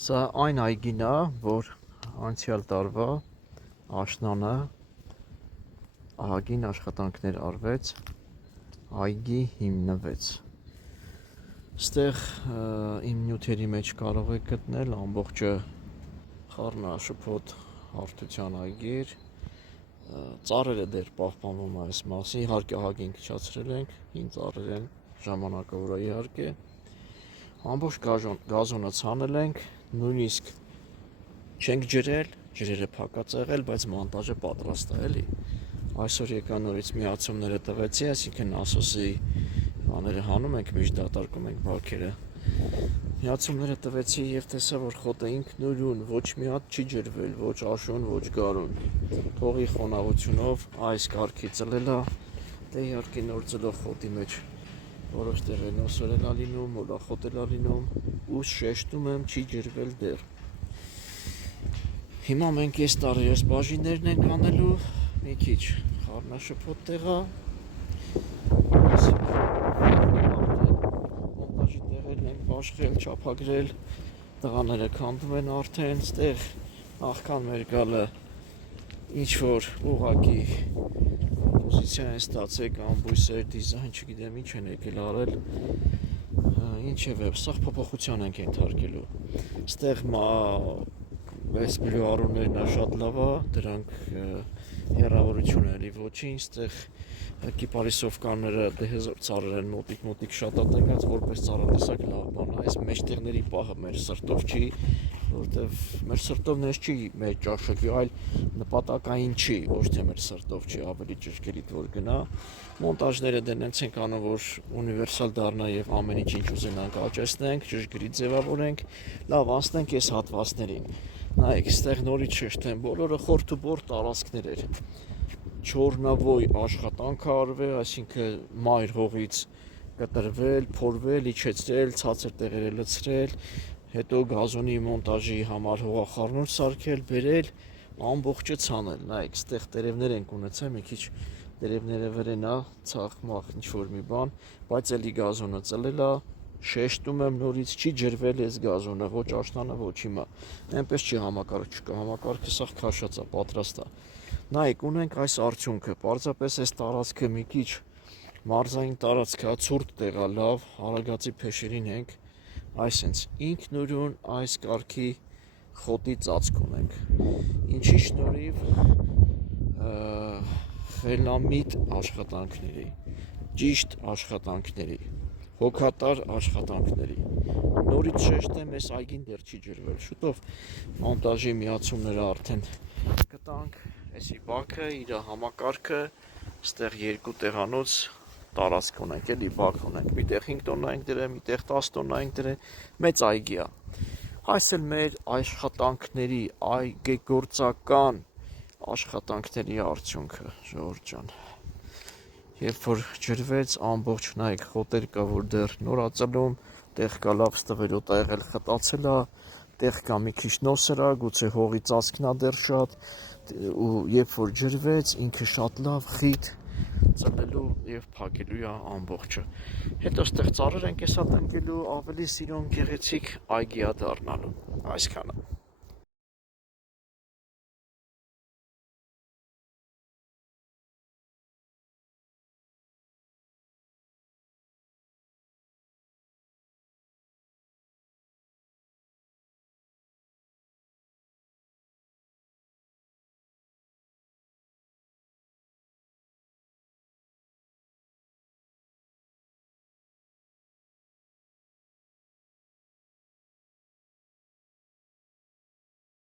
Սա այն այգին է, որ անցյալ տարվա աշնանը ահագին աշխատանքներ արվեց, այգի հիմնվեց։ Ստեղ իմ նյութերի մեջ կարող եք գտնել ամբողջը խառնաշփոթ հարթության այգեր, ծառերը դեռ պահպանվում է այս մասի, իհարկե ահագին քչացրել ենք, հին ծառեր են, ժամանակավոր է իհարկե։ Ամբողջ գազոնը ցանել ենք, նույնիսկ չենք ջրել, ջրերը փակած եղել, բայց մոնտաժը պատրաստ է, էլի։ Այսօր եկա նորից միացումները տվեցի, այսինքն ասոսի բաները հանում ենք, միշտ դատարկում ենք բակերը։ Միացումները տվեցի եւ տեսա, որ խոտը ինքնուրույն ոչ մի հատ չի ջրվել, ոչ աշուն, ոչ գարուն։ Փողի խոնավությունով այս կարգի ծլելա, դե իհարկե նոր ծլող խոտի մեջ որոշ տեղեր նոսր էլ ալինում, մոլախոտ էլ ալինում ու շեշտում եմ չի ջրվել դեռ։ Հիմա մենք այս տարի այս բաժիններն ենք անելու, մի քիչ խառնաշփոթ տեղա, մոնտաժի տեղերն ենք բաշխել, չափագրել, տղաները քանդում են արդեն, ստեղ նախքան մեր գալը ինչ-որ ուղակի պոզիցիա են ստացել կամ բույսեր, դիզայն, չգիտեմ ինչ են եկել արել, ինչևէ, սաղ փոփոխության ենք ենթարկելու։ Ստեղ արուններն է շատ լավ է, դրանք հեռավորություն է էլի ոչինչ, ստեղ կիպարիսովկաները դեհեզոր ծառեր են մոտիկ շատ է տնկած, որպես ծառատեսակ լավ բան է, այս մեջտեղների պահը մեր սրտով չի, որտեվ մեր սրտով նես չի մեր ճաշակի, այլ նպատակային չի, ոչ թե մեր սրտով չի, ավելի ճշգրիտ որ գնա։ Մոնտաժները դե նենց ենք անում, որ ունիվերսալ դառնա եւ ամեն ինչ ուզենանք աճեցնենք, ճշգրիտ ձևավորենք, լավ անցնենք այս հատվածներին։ Նայեք, ստեղ նորից շեշտեմ, բոլորը խորթուբոր տարածքներ էր։ Չորնավոյ աշխատանք արվել, այսինքն մայր հողից կտրվել, փորվել, իջեցրել, ցածր տեղերը լցրել, հետո գազոնի մոնտաժի համար հողախառնուրդ սարքել, բերել, ամբողջը ցանել։ Նայեք, ստեղ տերևներ ենք ունեցել, մի քիչ տերևները վրան է, ցախմախ ինչ-որ մի բան, բայց էլի գազոնը ծլել է, շեշտում եմ նորից, չի ջրվել այս գազոնը, ոչ աշնանը, ոչ հիմա։ Այնպես չի համակարգ չկա, համակարգը սաղ քաշած է, պատրաստ է։ Նայեք, ունենք այս արդյունքը, պարզապես այս տարածքը մի քիչ մարզային տարածք է, ցուրտ տեղ է, լավ, Արագածի փեշերին ենք, այսենց ինքնուրույն այս կարգի խոտի ծածկ ունենք։ Ինչի շնորհիվ խելամիտ աշխատանքների, ճիշտ աշխատանքների, հոգատար աշխատանքների։ Նորից շեշտեմ, այս այգին դեռ չի ջրվել, շուտով մոնտաժի միացումները արդեն կտանք, էսի բաքը, իր համակարգը, ստեղ երկու տեղանոց տարածք ունենք, էլի բակ ունենք, միտեղ 5 տոննա ենք դրել, միտեղ 10 տոննա ենք դրել, մեծ այգի է։ Այս էլ մեր աշխատանքների, այգեգործական աշխատանքների արդյունքը, ժողովուրդ ջան։ Երբ որ ջրվեց ամբողջ, նայեք, խոտեր կա, որ դեռ նոր է ծլում, տեղ կա լավ ստվերոտ ա եղել, խտացել է, տեղ կա մի քիչ նոսր է, գուցե հողի ծածկն է դեռ շատ, ու երբ որ ջրվեց, ինքը շատ լավ խիտ ծլելու եւ փակելու է ամբողջը։ Հետո ստեղ ծառեր են կեսա տնկելու, ավելի սիրուն գեղեցիկ այգի է դառնալու։ Այսքանը։